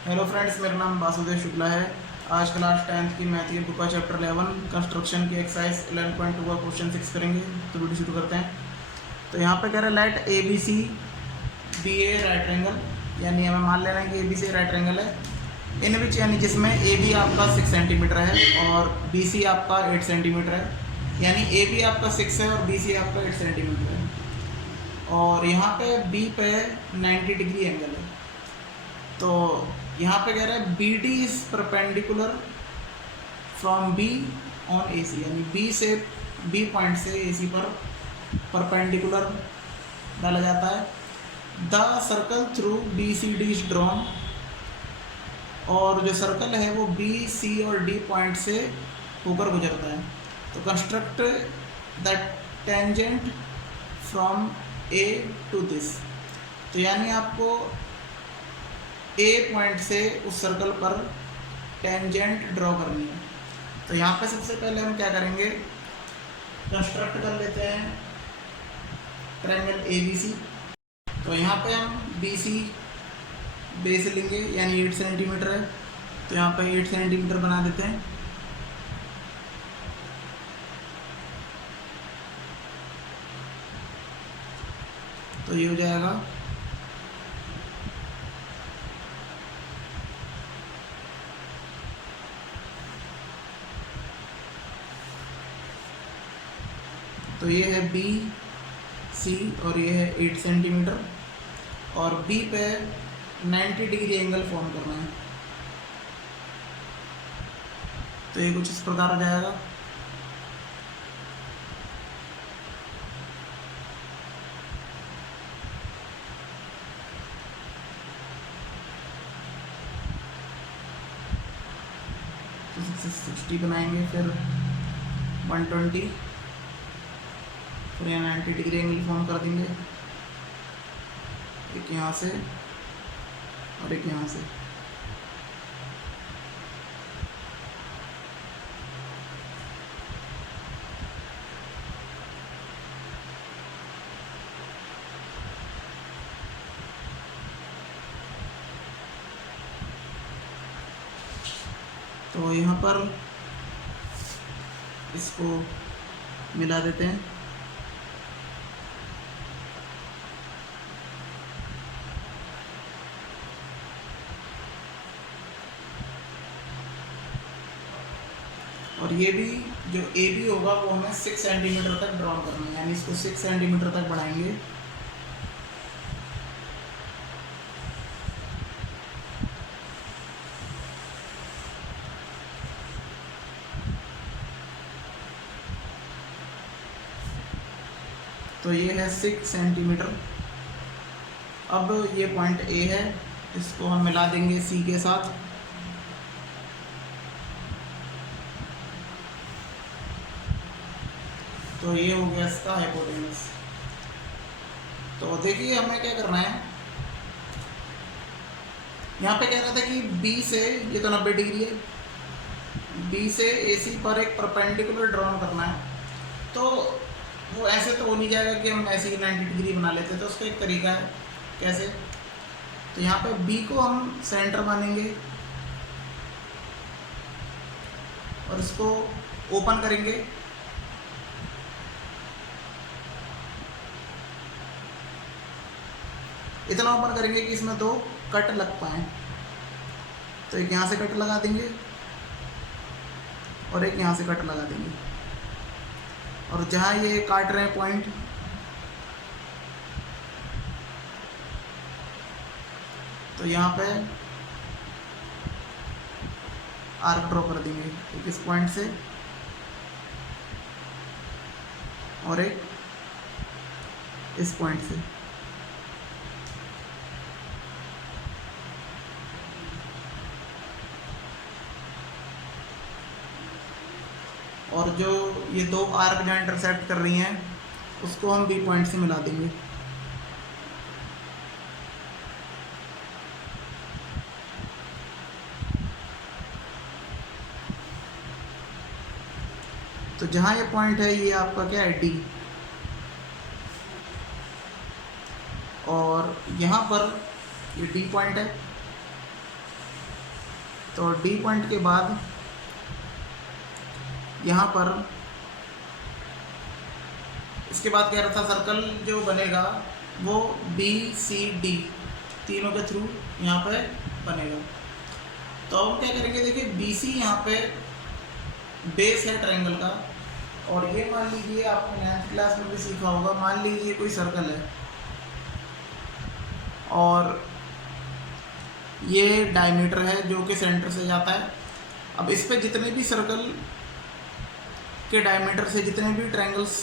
Hello friends, मेरा नाम वासुदेव शुक्ला है। आज क्लास 10th की मैथ की बुक का चैप्टर 11 कंस्ट्रक्शन की एक्सरसाइज 11.2 का क्वेश्चन 6 करेंगे। तो वीडियो शुरू करते हैं। तो यहाँ पे कह रहा है let A B C B A right angle, यानी हमें मान लेना है कि A B C right angle है इन विच, यानी जिसमें ए बी आपका 6 सेंटीमीटर है और बी सी आपका 8 सेंटीमीटर है। यानी ए बी आपका 6 है और बी सी आपका 8 सेंटीमीटर है। और यहाँ पे बी पे 90 डिग्री एंगल है। तो यहाँ पे कह रहा है B D is perpendicular from B on A C, यानी बी से बी पॉइंट से ए सी पर परपेंडिकुलर डाला जाता है। The circle through B C D is drawn, और जो सर्कल है वो बी सी और डी पॉइंट से होकर गुजरता है। तो construct the tangent from A to this. तो यानी आपको ए पॉइंट से उस सर्कल पर टेंजेंट ड्रॉ करनी है। तो यहाँ पे सबसे पहले हम क्या करेंगे, कंस्ट्रक्ट कर लेते हैं ट्रायंगल ए बी सी। तो यहाँ पे हम बी सी बेस लेंगे, यानी 8 सेंटीमीटर है। तो यहाँ पे 8 सेंटीमीटर बना देते हैं। तो ये हो जाएगा। तो ये है बी सी और ये है 8 सेंटीमीटर, और बी पे 90 डिग्री एंगल फॉर्म करना है। तो ये कुछ इस प्रकार हो जाएगा। तो 60 बनाएंगे, फिर 120, फिर यहाँ 90 डिग्री एंगल फॉर्म कर देंगे, एक यहाँ से और एक यहाँ से। तो यहाँ पर इसको मिला देते हैं। और ये भी जो ए बी होगा वो हमें 6 सेंटीमीटर तक ड्रॉ करना है, यानी इसको 6 सेंटीमीटर तक बढ़ाएंगे। तो ये है 6 सेंटीमीटर। अब ये पॉइंट ए है, इसको हम मिला देंगे सी के साथ। तो ये हो गया इसका हाइपोटेनस। तो देखिए हमें क्या करना है, यहाँ पे कह रहा था कि बी से, ये तो 90 डिग्री है, बी से ए सी पर एक परपेंडिकुलर ड्रॉ करना है। तो वो ऐसे तो हो नहीं जाएगा कि हम ऐसे ही 90 डिग्री बना लेते, तो उसका एक तरीका है। कैसे? तो यहाँ पे बी को हम सेंटर मानेंगे और इसको ओपन करेंगे। इतना ओपन करेंगे कि इसमें 2 कट लग पाए। तो एक यहाँ से कट लगा देंगे और एक यहाँ से कट लगा देंगे, और जहाँ ये काट रहे हैं पॉइंट, तो यहाँ पे आर्क ड्रॉ कर देंगे, एक इस पॉइंट से और एक इस पॉइंट से। और जो ये 2 आर्क जहाँ इंटरसेक्ट कर रही हैं उसको हम बी पॉइंट से मिला देंगे। तो जहाँ ये पॉइंट है ये आपका क्या है, डी। और यहाँ पर ये डी पॉइंट है, तो डी पॉइंट के बाद यहाँ पर इसके बाद कह रहा था सर्कल जो बनेगा वो बी सी डी तीनों के थ्रू यहाँ पे बनेगा। तो हम क्या करेंगे, देखिए बी सी यहाँ पे बेस है ट्रायंगल का, और ये मान लीजिए आपने 9th क्लास में भी सीखा होगा, मान लीजिए कोई सर्कल है और ये डायमीटर है जो कि सेंटर से जाता है। अब इस पे जितने भी सर्कल के डायमीटर से जितने भी ट्रायंगल्स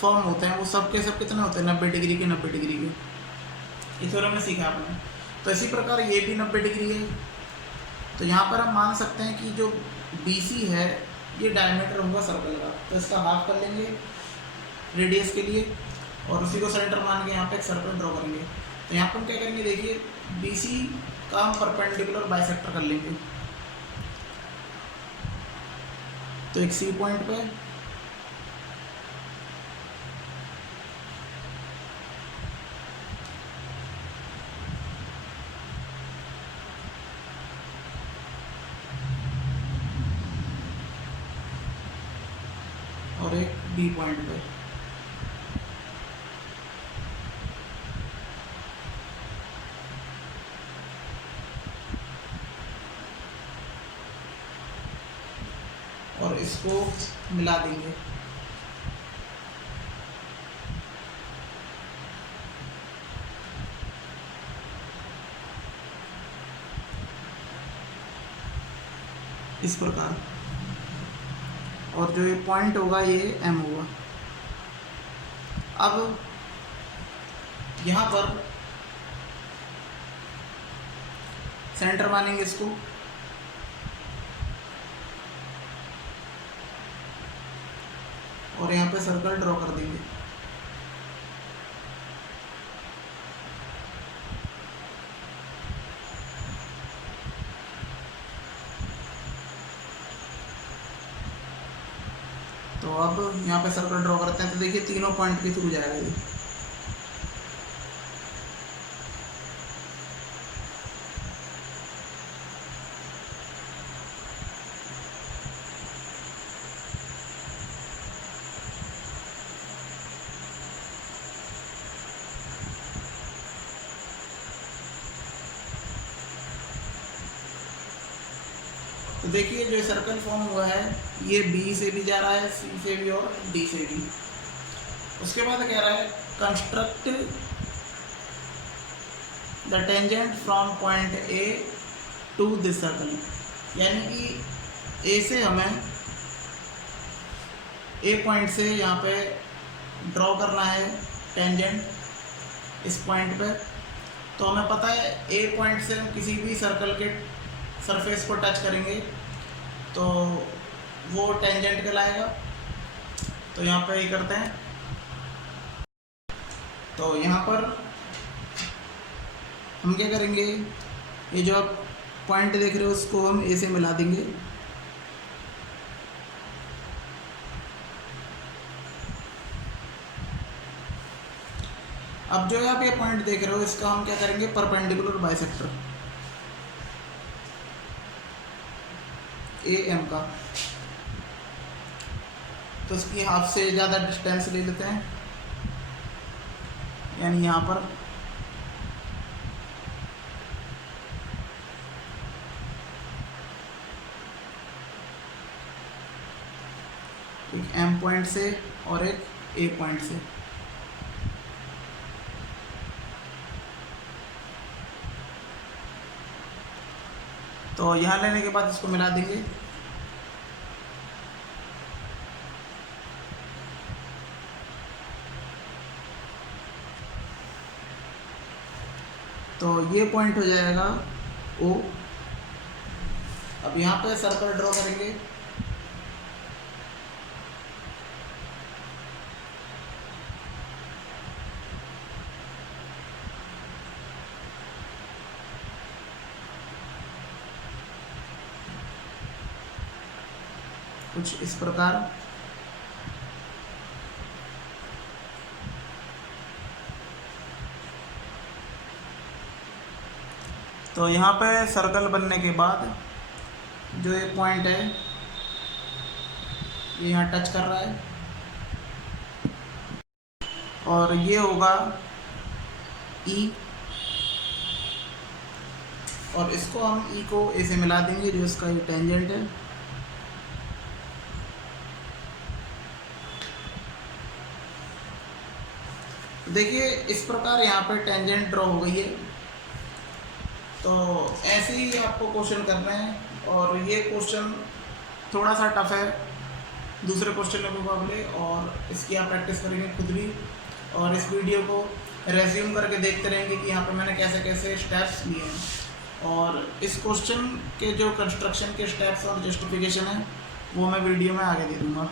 फॉर्म होते हैं वो सब के सब कितने होते हैं, 90 डिग्री के 90 डिग्री के। इस थ्योरम में सीखा आपने। तो इसी प्रकार ये भी 90 डिग्री है। तो यहाँ पर हम मान सकते हैं कि जो बी सी है ये डायमीटर होगा सर्कल का, तो इसका हाफ कर लेंगे रेडियस के लिए और उसी को सेंटर मान के यहाँ पे एक सर्कल ड्रॉ करेंगे। तो यहाँ पर हम क्या करेंगे, देखिए बी सी का हम परपेंडिकुलर बाइसेक्टर कर लेंगे। तो एक सी पॉइंट पे और एक डी पॉइंट पे। और इसको मिला देंगे। इस प्रकार, और जो ये पॉइंट होगा ये एम होगा। अब यहाँ पर सेंटर मानेंगे इसको, और यहाँ पे सर्कल ड्रॉ कर देंगे। तो अब यहाँ पे सर्कल ड्रॉ करते हैं, तो देखिए तीनों पॉइंट के थ्रू जाएगा ये। तो देखिए जो सर्कल फॉर्म हुआ है ये बी से भी जा रहा है, सी से भी और डी से भी। उसके बाद कह रहा है construct the tangent from point A to this circle, यानी कि ए से हमें ए पॉइंट से यहाँ पे ड्रॉ करना है टेंजेंट इस पॉइंट पे। तो हमें पता है ए पॉइंट से हम किसी भी सर्कल के सरफेस को टच करेंगे तो वो टेंजेंट कहलाएगा। तो यहाँ पे ये करते हैं, तो यहाँ पर हम क्या करेंगे, ये जो आप पॉइंट देख रहे हो उसको हम ए से मिला देंगे। अब जो आप ये पॉइंट देख रहे हो इसका हम क्या करेंगे, परपेंडिकुलर बाइसेक्टर ए एम का। तो इसकी हाफ से ज़्यादा डिस्टेंस ले लेते हैं, यानी यहाँ पर एक एम पॉइंट से और एक ए पॉइंट से। तो यहाँ लेने के बाद इसको मिला देंगे। तो ये पॉइंट हो जाएगा ओ। अब यहाँ पे सर्कल ड्रॉ करेंगे। कुछ इस प्रकार। तो यहाँ पे सर्कल बनने के बाद जो एक पॉइंट है ये यहाँ टच कर रहा है, और ये होगा ई, और इसको हम ई को ए से मिला देंगे जो इसका ये टेंजेंट है। देखिए इस प्रकार यहाँ पे टेंजेंट ड्रॉ हो गई है। तो ऐसे ही आपको क्वेश्चन करना है, और ये क्वेश्चन थोड़ा सा टफ है दूसरे क्वेश्चन के मुकाबले, और इसकी आप प्रैक्टिस करेंगे खुद भी, और इस वीडियो को रेज्यूम करके देखते रहेंगे कि यहाँ पे मैंने कैसे कैसे स्टेप्स लिए हैं, और इस क्वेश्चन के जो कंस्ट्रक्शन के स्टेप्स और जस्टिफिकेशन है वो मैं वीडियो में आगे दे दूँगा।